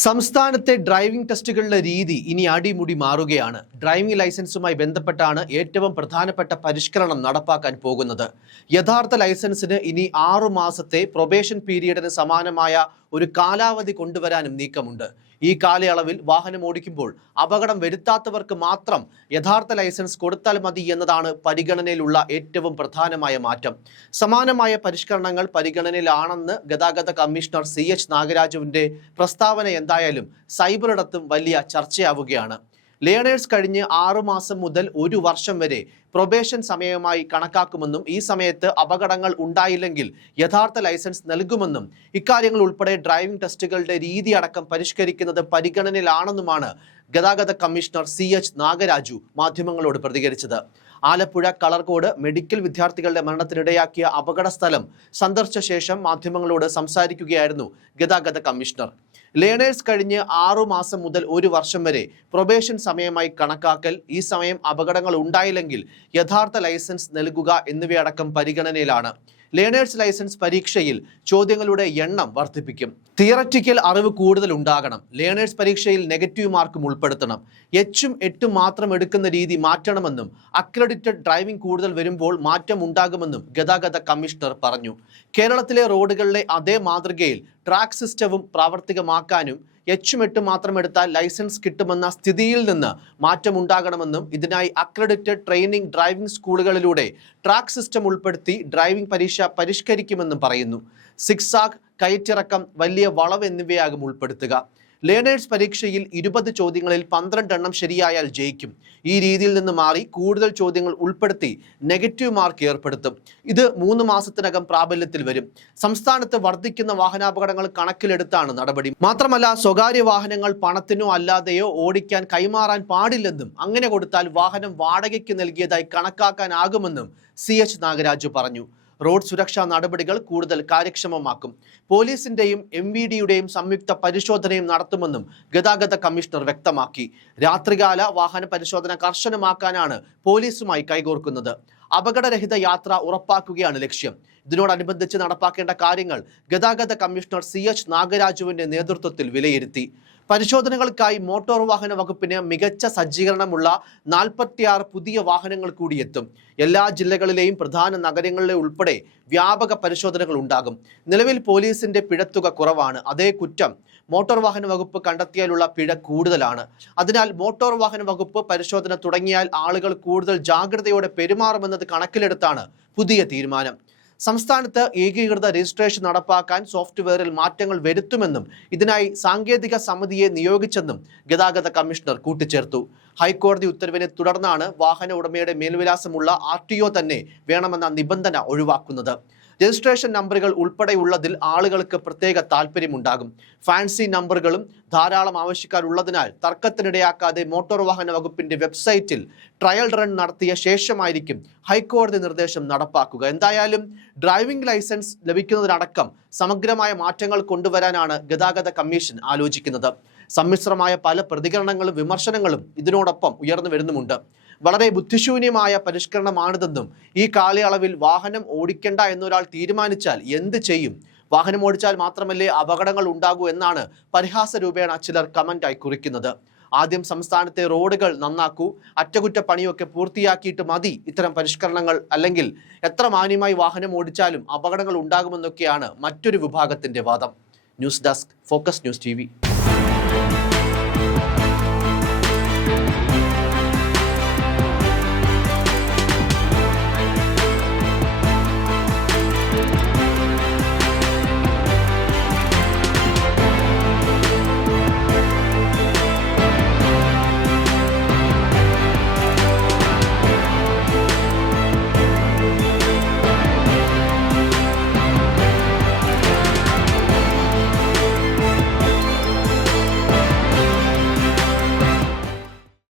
സംസ്ഥാനത്തെ ഡ്രൈവിംഗ് ടെസ്റ്റുകളുടെ രീതി ഇനി അടിമുടി മാറുകയാണ്. ഡ്രൈവിംഗ് ലൈസൻസുമായി ബന്ധപ്പെട്ടാണ് ഏറ്റവും പ്രധാനപ്പെട്ട പരിഷ്കരണം നടപ്പാക്കാൻ പോകുന്നത്. യഥാർത്ഥ ലൈസൻസിന് ഇനി 6 മാസത്തെ പ്രൊബേഷൻ പീരിയഡിന് സമാനമായ ഒരു കാലാവധി കൊണ്ടുവരാനും നീക്കമുണ്ട്. ഈ കാലയളവിൽ വാഹനം ഓടിക്കുമ്പോൾ അപകടം വരുത്താത്തവർക്ക് മാത്രം യഥാർത്ഥ ലൈസൻസ് കൊടുത്താൽ മതി എന്നതാണ് പരിഗണനയിലുള്ള ഏറ്റവും പ്രധാനമായ മാറ്റം. സമാനമായ പരിഷ്കരണങ്ങൾ പരിഗണനയിലാണെന്ന് ഗതാഗത കമ്മീഷണർ CH നാഗരാജുവിന്റെ പ്രസ്താവന എന്തായാലും സൈബറിടത്തും വലിയ ചർച്ചയാവുകയാണ്. ലേണേഴ്സ് കഴിഞ്ഞ് 6 മാസം മുതൽ 1 വർഷം വരെ പ്രൊബേഷൻ സമയമായി കണക്കാക്കുമെന്നും ഈ സമയത്ത് അപകടങ്ങൾ ഉണ്ടായില്ലെങ്കിൽ യഥാർത്ഥ ലൈസൻസ് നൽകുമെന്നും ഇക്കാര്യങ്ങൾ ഉൾപ്പെടെ ഡ്രൈവിംഗ് ടെസ്റ്റുകളുടെ രീതി അടക്കം പരിഷ്കരിക്കുന്നത് പരിഗണനയിലാണെന്നുമാണ് ഗതാഗത കമ്മീഷണർ CH നാഗരാജു മാധ്യമങ്ങളോട് പ്രതികരിച്ചത്. ആലപ്പുഴ കളർകോട് മെഡിക്കൽ വിദ്യാർത്ഥികളുടെ മരണത്തിനിടയാക്കിയ അപകട സ്ഥലം സന്ദർശിച്ച ശേഷം മാധ്യമങ്ങളോട് സംസാരിക്കുകയായിരുന്നു ഗതാഗത കമ്മീഷണർ. ലേണേഴ്സ് കഴിഞ്ഞ് 6 മാസം മുതൽ 1 വർഷം വരെ പ്രൊബേഷൻ സമയമായി കണക്കാക്കൽ, ഈ സമയം അപകടങ്ങൾ ഉണ്ടായില്ലെങ്കിൽ യഥാർത്ഥ ലൈസൻസ് നൽകുക എന്നിവയടക്കം പരിഗണനയിലാണ്. ലേണേഴ്സ് ലൈസൻസ് പരീക്ഷയിൽ ചോദ്യങ്ങളുടെ എണ്ണം വർദ്ധിപ്പിക്കും. തിയററ്റിക്കൽ അറിവ് കൂടുതൽ ഉണ്ടാകണം. ലേണേഴ്സ് പരീക്ഷയിൽ നെഗറ്റീവ് മാർക്കും ഉൾപ്പെടുത്തണം. H-ഉം 8-ഉം മാത്രം എടുക്കുന്ന രീതി മാറ്റണമെന്നും അക്രഡിറ്റഡ് ഡ്രൈവിംഗ് കൂടുതൽ വരുമ്പോൾ മാറ്റം ഉണ്ടാകുമെന്നും ഗതാഗത കമ്മീഷണർ പറഞ്ഞു. കേരളത്തിലെ റോഡുകളിലെ അതേ മാതൃകയിൽ ട്രാക്ക് സിസ്റ്റവും പ്രാവർത്തികമാക്കാനും H-ഉം 8-ഉം മാത്രം എടുത്താൽ ലൈസൻസ് കിട്ടുമെന്ന സ്ഥിതിയിൽ നിന്ന് മാറ്റമുണ്ടാകണമെന്നും ഇതിനായി അക്രഡിറ്റഡ് ട്രെയിനിങ് ഡ്രൈവിംഗ് സ്കൂളുകളിലൂടെ ട്രാക്ക് സിസ്റ്റം ഉൾപ്പെടുത്തി ഡ്രൈവിംഗ് പരീക്ഷ പരിഷ്കരിക്കുമെന്നും പറയുന്നു. സിക്സാഗ്, കയറ്റിറക്കം, വലിയ വളവ് എന്നിവയാകും ഉൾപ്പെടുത്തുക. ലേണേഴ്സ് പരീക്ഷയിൽ 20 ചോദ്യങ്ങളിൽ 12 എണ്ണം ശരിയായാൽ ജയിക്കും. ഈ രീതിയിൽ നിന്ന് മാറി കൂടുതൽ ചോദ്യങ്ങൾ ഉൾപ്പെടുത്തി നെഗറ്റീവ് മാർക്ക് ഏർപ്പെടുത്തും. ഇത് 3 മാസത്തിനകം പ്രാബല്യത്തിൽ വരും. സംസ്ഥാനത്ത് വർദ്ധിക്കുന്ന വാഹനാപകടങ്ങൾ കണക്കിലെടുത്താണ് നടപടി. മാത്രമല്ല, സ്വകാര്യ വാഹനങ്ങൾ പണത്തിനോ അല്ലാതെയോ ഓടിക്കാൻ കൈമാറാൻ പാടില്ലെന്നും അങ്ങനെ കൊടുത്താൽ വാഹനം വാടകയ്ക്ക് നൽകിയതായി കണക്കാക്കാനാകുമെന്നും CH നാഗരാജു പറഞ്ഞു. റോഡ് സുരക്ഷാ നടപടികൾ കൂടുതൽ കാര്യക്ഷമമാക്കും. പോലീസിന്റെയും MVDയുടെയും സംയുക്ത പരിശോധനയും നടത്തുമെന്നും ഗതാഗത കമ്മീഷണർ വ്യക്തമാക്കി. രാത്രികാല വാഹന പരിശോധന കർശനമാക്കാനാണ് പോലീസുമായി കൈകോർക്കുന്നത്. അപകടരഹിത യാത്ര ഉറപ്പാക്കുകയാണ് ലക്ഷ്യം. ഇതിനോടനുബന്ധിച്ച് നടപ്പാക്കേണ്ട കാര്യങ്ങൾ ഗതാഗത കമ്മീഷണർ CH നാഗരാജുവിന്റെ നേതൃത്വത്തിൽ വിലയിരുത്തി. പരിശോധനകൾക്കായി മോട്ടോർ വാഹന വകുപ്പിന് മികച്ച സജ്ജീകരണമുള്ള 46 പുതിയ വാഹനങ്ങൾ കൂടിയെത്തും. എല്ലാ ജില്ലകളിലെയും പ്രധാന നഗരങ്ങളിലെ ഉൾപ്പെടെ വ്യാപക പരിശോധനകൾ ഉണ്ടാകും. നിലവിൽ പോലീസിന്റെ പിഴത്തുക കുറവാണ്. അതേ കുറ്റം മോട്ടോർ വാഹന വകുപ്പ് കണ്ടെത്തിയാലുള്ള പിഴ കൂടുതലാണ്. അതിനാൽ മോട്ടോർ വാഹന വകുപ്പ് പരിശോധന തുടങ്ങിയാൽ ആളുകൾ കൂടുതൽ ജാഗ്രതയോടെ പെരുമാറുമെന്നത് കണക്കിലെടുത്താണ് പുതിയ തീരുമാനം. സംസ്ഥാനത്ത് ഏകീകൃത രജിസ്ട്രേഷൻ നടപ്പാക്കാൻ സോഫ്റ്റ്വെയറിൽ മാറ്റങ്ങൾ വരുത്തുമെന്നും ഇതിനായി സാങ്കേതിക സമിതിയെ നിയോഗിച്ചെന്നും ഗതാഗത കമ്മീഷണർ കൂട്ടിച്ചേർത്തു. ഹൈക്കോടതി ഉത്തരവിനെ തുടർന്നാണ് വാഹന ഉടമയുടെ മേൽവിലാസമുള്ള RTO തന്നെ വേണമെന്ന നിബന്ധന ഒഴിവാക്കുന്നത്. രജിസ്ട്രേഷൻ നമ്പറുകൾ ഉൾപ്പെടെയുള്ളതിൽ ആളുകൾക്ക് പ്രത്യേക താല്പര്യമുണ്ടാകും. ഫാൻസി നമ്പറുകളും ധാരാളം ആവശ്യക്കാരുള്ളതിനാൽ തർക്കത്തിനിടയാക്കാതെ മോട്ടോർ വാഹന വകുപ്പിന്റെ വെബ്സൈറ്റിൽ ട്രയൽ റൺ നടത്തിയ ശേഷമായിരിക്കും ഹൈക്കോടതി നിർദ്ദേശം നടപ്പാക്കുക. എന്തായാലും ഡ്രൈവിംഗ് ലൈസൻസ് ലഭിക്കുന്നതിനടക്കം സമഗ്രമായ മാറ്റങ്ങൾ കൊണ്ടുവരാനാണ് ഗതാഗത കമ്മീഷൻ ആലോചിക്കുന്നത്. സമ്മിശ്രമായ പല പ്രതികരണങ്ങളും വിമർശനങ്ങളും ഇതിനോടൊപ്പം ഉയർന്നു വരുന്നുമുണ്ട്. വളരെ ബുദ്ധിശൂന്യമായ പരിഷ്കരണമാണിതെന്നും ഈ കാലയളവിൽ വാഹനം ഓടിക്കേണ്ട എന്നൊരാൾ തീരുമാനിച്ചാൽ എന്ത് ചെയ്യും? വാഹനം ഓടിച്ചാൽ മാത്രമല്ലേ അപകടങ്ങൾ ഉണ്ടാകൂ എന്നാണ് പരിഹാസ രൂപേണ ചിലർ കമന്റായി കുറിക്കുന്നത്. ആദ്യം സംസ്ഥാനത്തെ റോഡുകൾ നന്നാക്കൂ, അറ്റകുറ്റപ്പണിയൊക്കെ പൂർത്തിയാക്കിയിട്ട് മതി ഇത്തരം പരിഷ്കരണങ്ങൾ, അല്ലെങ്കിൽ എത്ര മാന്യമായി വാഹനം ഓടിച്ചാലും അപകടങ്ങൾ ഉണ്ടാകുമെന്നൊക്കെയാണ് മറ്റൊരു വിഭാഗത്തിന്റെ വാദം. News desk, focus news TV.